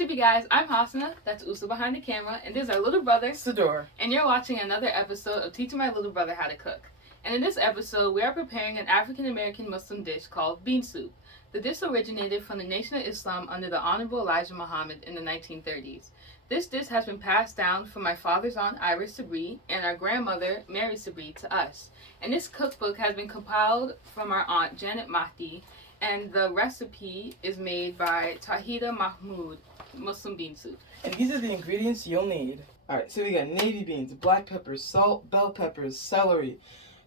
YouTube, you guys. I'm Haswaa, that's Usa behind the camera, and this is our little brother, Sador. And you're watching another episode of Teaching My Little Brother How to Cook. And in this episode, we are preparing an African-American Muslim dish called bean soup. The dish originated from the Nation of Islam under the Honorable Elijah Muhammad in the 1930s. This dish has been passed down from my father's aunt Iris Sabri and our grandmother Mary Sabri to us. And this cookbook has been compiled from our aunt Janet Mahdi, and the recipe is made by Tauheedah Mahmoud, Muslim bean soup. And these are the ingredients you'll need. Alright, so we got navy beans, black peppers, salt, bell peppers, celery,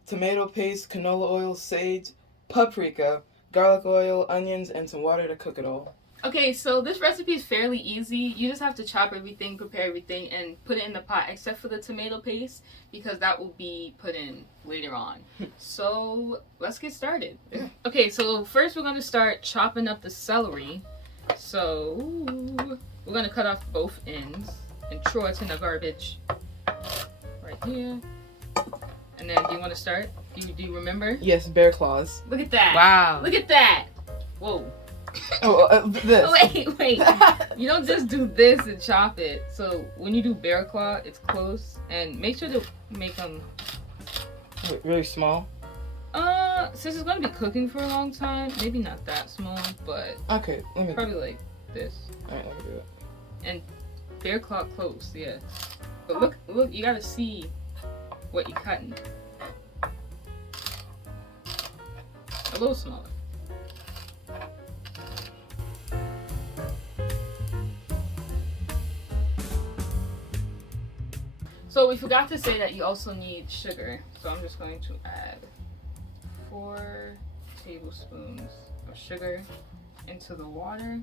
tomato paste, canola oil, sage, paprika, garlic oil, onions, and some water to cook it all. Okay, so this recipe is fairly easy. You just have to chop everything, prepare everything, and put it in the pot, except for the tomato paste, because that will be put in later on. So let's get started. Yeah. Okay, so first we're going to start chopping up the celery. So we're going to cut off both ends and throw it in the garbage right here. And then, do you want to start? Do you remember? Yes, bear claws. Look at that. Wow. Look at that. Whoa. This. Wait. You don't just do this and chop it. So when you do bear claw, it's close. And make sure to make them... Wait, really small? Since it's going to be cooking for a long time, maybe not that small, but... Okay, let me... Probably like this. Alright, let me do it. And bear claw close, yeah. But look, you gotta see what you're cutting. A little smaller. So we forgot to say that you also need sugar. So I'm just going to add 4 tablespoons of sugar into the water.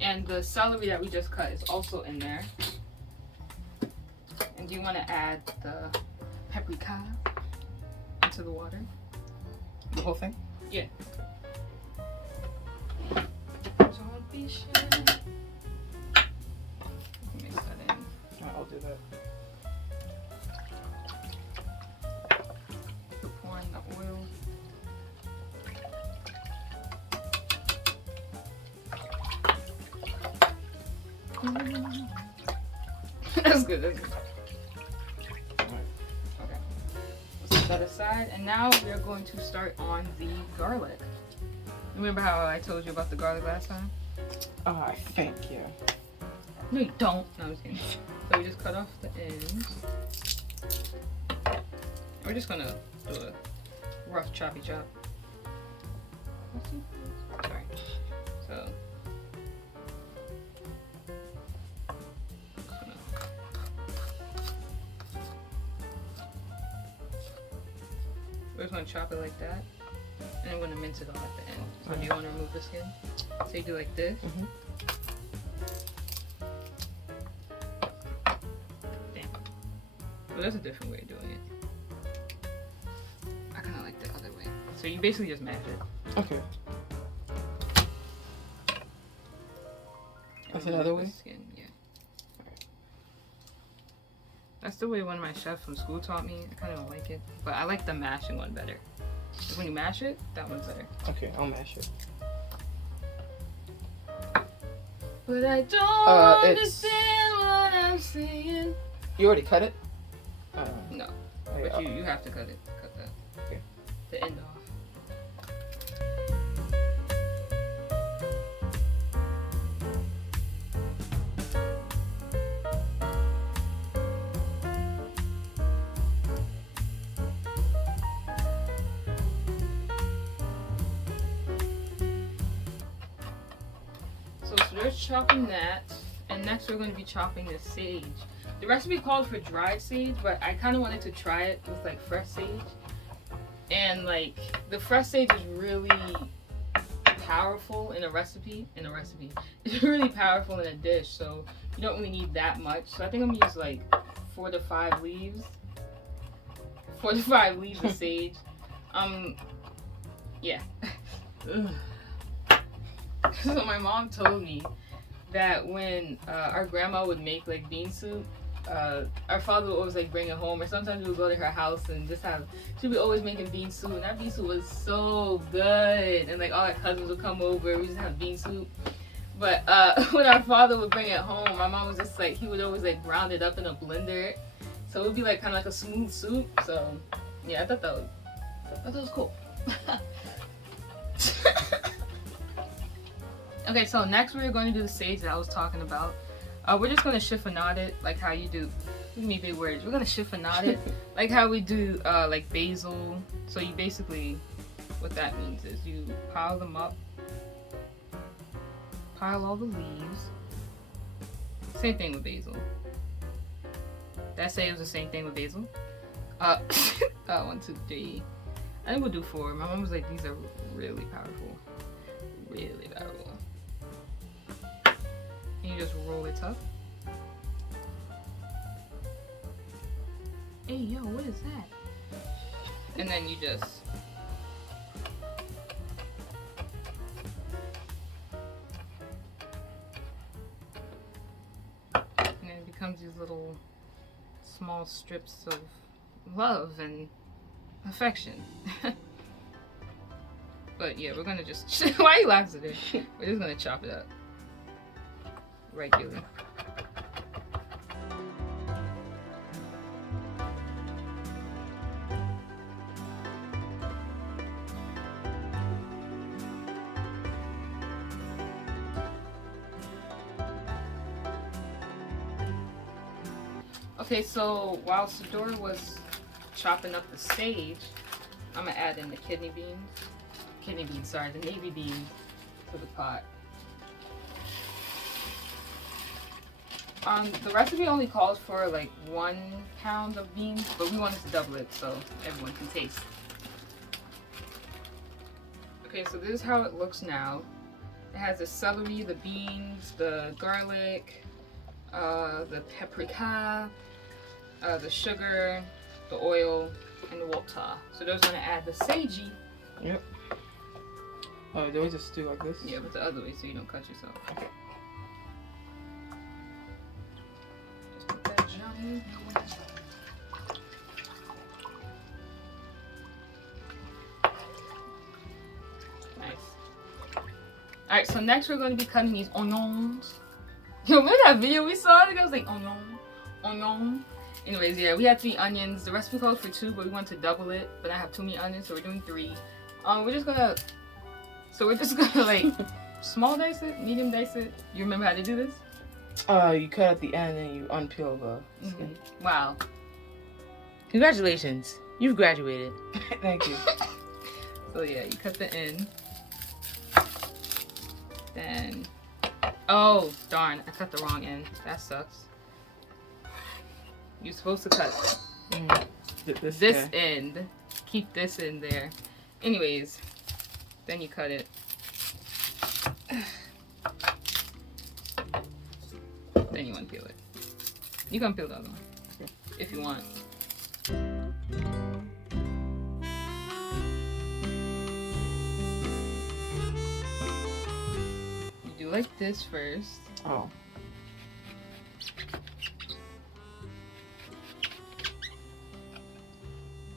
And the celery that we just cut is also in there. And you want to add the paprika into the water. The whole thing? Yeah. Don't be shy. Mix that in. Alright, I'll do that. Pour in the oil. That's good. Alright. Okay. Let's set that aside. And now we are going to start on the garlic. Remember how I told you about the garlic last time? I think, yeah. No, you don't. No, I'm just kidding. So we just cut off the ends. We're just gonna do a rough choppy chop. Sorry. So. We're just gonna chop it like that. And I'm gonna mince it all at the end. So do you wanna remove the skin? So you do like this. Mm-hmm. So that's a different way of doing it. I kind of like the other way. So you basically just mash it. Okay. That's another way? Skin, yeah. That's the way one of my chefs from school taught me. I kind of don't like it. But I like the mashing one better. Because when you mash it, that one's better. Okay, I'll mash it. But I don't understand what I'm saying. You already cut it? No. Okay, But you have to cut it. Cut that. Okay. The end off. So we're chopping that, and next we're going to be chopping the sage. The recipe called for dried sage, but I kind of wanted to try it with like fresh sage. And like the fresh sage is really powerful in a recipe. It's really powerful in a dish, so you don't really need that much. So I think I'm gonna use like 4 to 5 leaves. 4 to 5 leaves of sage. Yeah. So my mom told me that when our grandma would make like bean soup, our father would always like bring it home, or sometimes we would go to her house and just have. She would always making bean soup, and that bean soup was so good. And like all our cousins would come over, we just have bean soup. But when our father would bring it home, my mom was just like, he would always like ground it up in a blender, so it would be like kind of like a smooth soup. So yeah, I thought that was cool. Okay, so next we're going to do the sage that I was talking about. We're just going to chiffonade it like how you do. Give me big words. We're going to chiffonade it like how we do like basil. So you basically, what that means is you pile them up. Pile all the leaves. Same thing with basil. Did I say it was the same thing with basil? 1, 2, 3. I think we'll do 4. My mom was like, these are really powerful. Really powerful. And you just roll it up. Hey, yo, what is that? And then you just... And then it becomes these little small strips of love and affection. But yeah, we're gonna just... Why are you laughing at it? We're just gonna chop it up. Regularly. Okay, so while Sadora was chopping up the sage, I'm gonna add in the the navy beans to the pot. The recipe only calls for like 1 pound of beans, but we wanted to double it so everyone can taste. Okay, so this is how it looks now. It has the celery, the beans, the garlic, the paprika, the sugar, the oil, and the water. So those gonna add the sagey. Yep. Oh, there was a stew like this? Yeah, but the other way so you don't cut yourself. Okay. Just put that Johnny. Nice. Alright, so next we're going to be cutting these onions. Yo, remember that video we saw? I think I was like, onion. Anyways, yeah, we had 3 onions. The recipe calls for 2, but we want to double it. But I have too many onions, so we're doing 3. We're just gonna like small dice it, medium dice it. You remember how to do this? You cut at the end and you unpeel the skin. Wow. Congratulations. You've graduated. Thank you. So yeah, you cut the end. Then, oh darn, I cut the wrong end. That sucks. You're supposed to cut this end. Keep this in there. Anyways, then you cut it. Then you unpeel it. You can peel the other one if you want. You do like this first. Oh.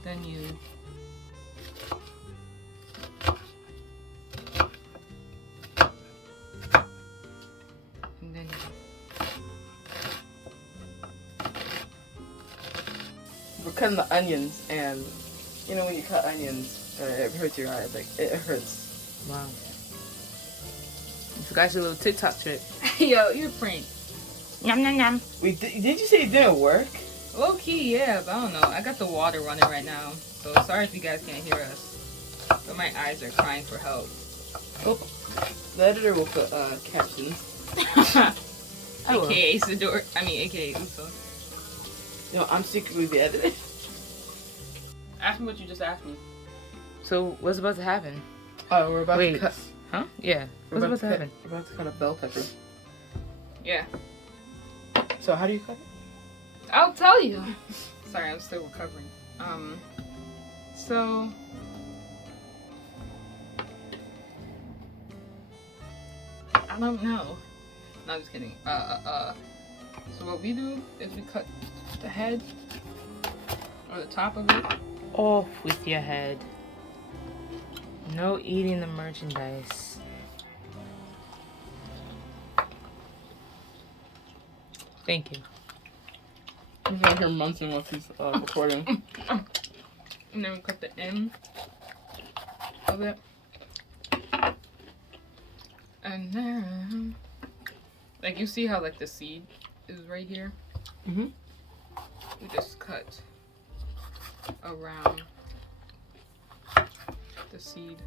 Then you We're cutting the onions, and you know when you cut onions, it hurts your eyes. Like it hurts. Wow. You forgot your little TikTok trick. yo, you're a prank. Yum, yum, yum. Wait, did you say it didn't work? Low key, yeah, but I don't know. I got the water running right now, so sorry if you guys can't hear us. But my eyes are crying for help. Oh, the editor will put captions. AKA Sador. AKA Uso. No, I'm secretly the editor. Ask me what you just asked me. So, what's about to happen? Oh, we're about Wait. to cut. Huh? Yeah. What's about to happen? We're about to cut a bell pepper. Yeah, So how do you cut it? I'll tell you. Sorry, I'm still recovering. So I don't know. No, I'm just kidding. So what we do is we cut the head or the top of it. Off with your head. No eating the merchandise. Thank you. I'm out here munching while she's recording. And then we cut the end of it. And then, like, you see how, like, the seed is right here? Mm-hmm. We just cut around the seed.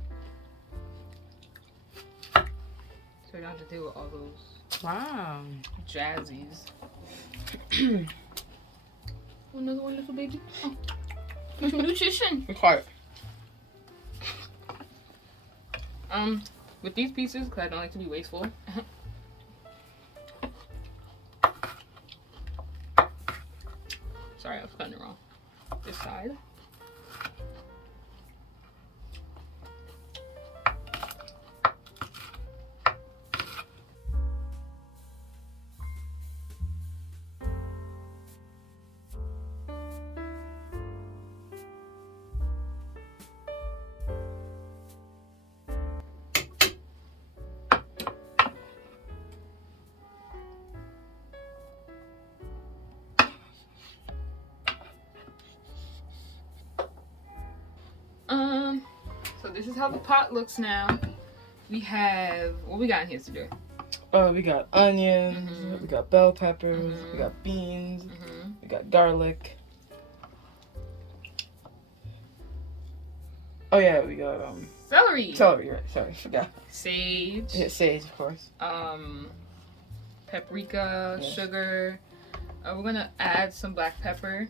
So you don't have to deal with all those Wow. jazzies. Another one, little baby. Oh. Nutrition. Be quiet. With these pieces, because I don't like to be wasteful. Sorry, I was cutting it wrong. This side. So this is how the pot looks now. We have, what we got in here today? We got onions, Mhm. we got bell peppers, Mhm. we got beans, Mm-hmm. we got garlic. Oh yeah, we got Celery. celery, right? Sorry, forgot. Sage. Yeah, sage, of course. Paprika, Yes. sugar. We're gonna add some black pepper.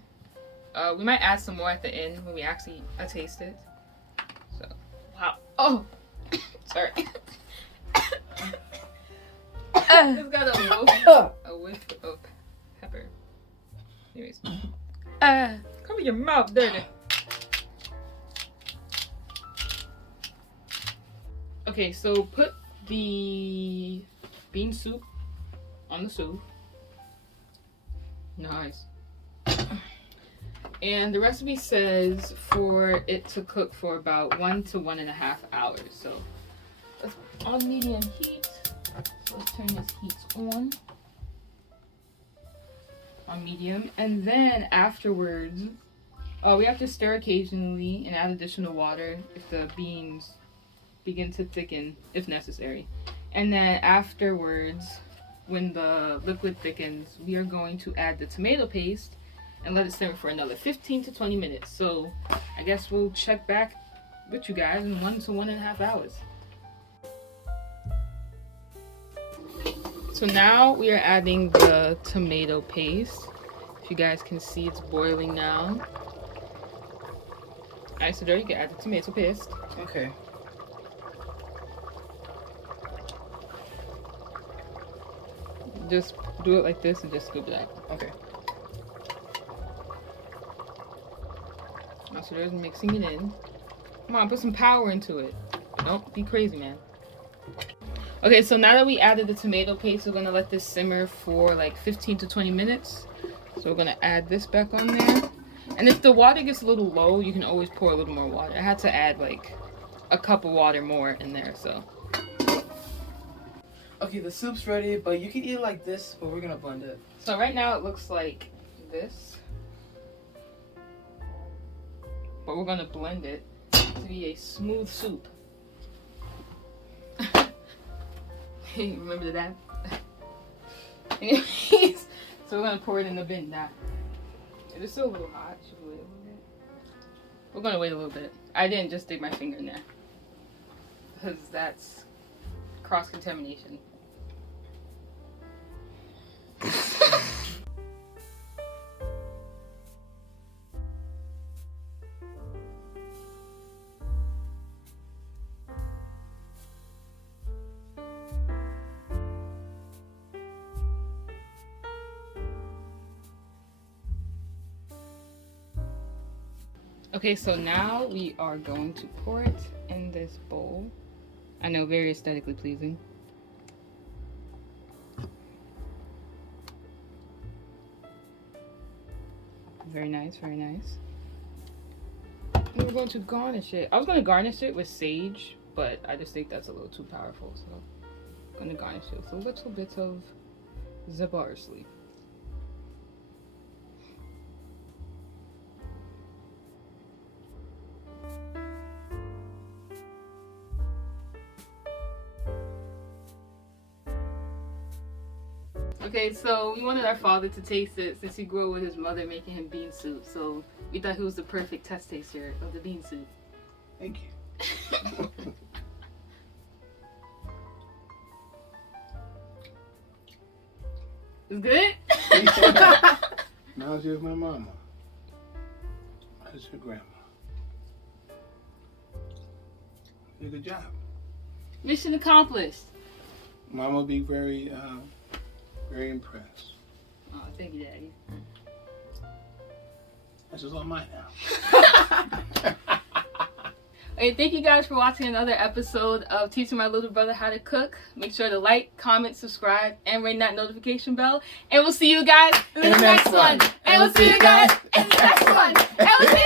We might add some more at the end when we actually taste it. So, wow. Oh, sorry. It's got a whiff of pepper. Anyways, cover your mouth, dirty. Okay, so put the bean soup on the stove. Nice. And the recipe says for it to cook for about 1 to 1.5 hours. So it's on medium heat. So let's turn this heat on medium. And then afterwards, we have to stir occasionally and add additional water if the beans begin to thicken, if necessary. And then afterwards, when the liquid thickens, we are going to add the tomato paste and let it simmer for another 15 to 20 minutes. So I guess we'll check back with you guys in 1 to 1.5 hours. So now we are adding the tomato paste. If you guys can see, it's boiling now. Alright, so there you can add the tomato paste. Okay. Just do it like this and just scoop it out. Okay. So there's mixing it in. Come on, put some power into it. Don't be crazy, man. Okay, so now that we added the tomato paste, we're gonna let this simmer for like 15 to 20 minutes. So we're gonna add this back on there. And if the water gets a little low, you can always pour a little more water. I had to add like a cup of water more in there, so. Okay, the soup's ready, but you can eat it like this, but we're gonna blend it. So right now it looks like this. But we're gonna blend it to be a smooth soup. Remember that? Anyways, so we're gonna pour it in the bin now. It is still a little hot. Should we wait a little bit? We're gonna wait a little bit. I didn't just stick my finger in there because that's cross-contamination. Okay, so now we are going to pour it in this bowl. I know, very aesthetically pleasing. Very nice, very nice. And we're going to garnish it. I was going to garnish it with sage, but I just think that's a little too powerful, so I'm going to garnish it with a little bit of parsley. Okay, so we wanted our father to taste it since he grew up with his mother making him bean soup. So we thought he was the perfect test taster of the bean soup. Thank you. It's good? Reminds you of my mama. That's your grandma. Did a good job. Mission accomplished. Mama will be very, very impressed. Oh, thank you, Daddy. This is on mine now. Okay, thank you guys for watching another episode of Teaching My Little Brother How to Cook. Make sure to like, comment, subscribe, and ring that notification bell. And we'll see you guys in the next one. And we'll see you guys in the next one. And we'll see you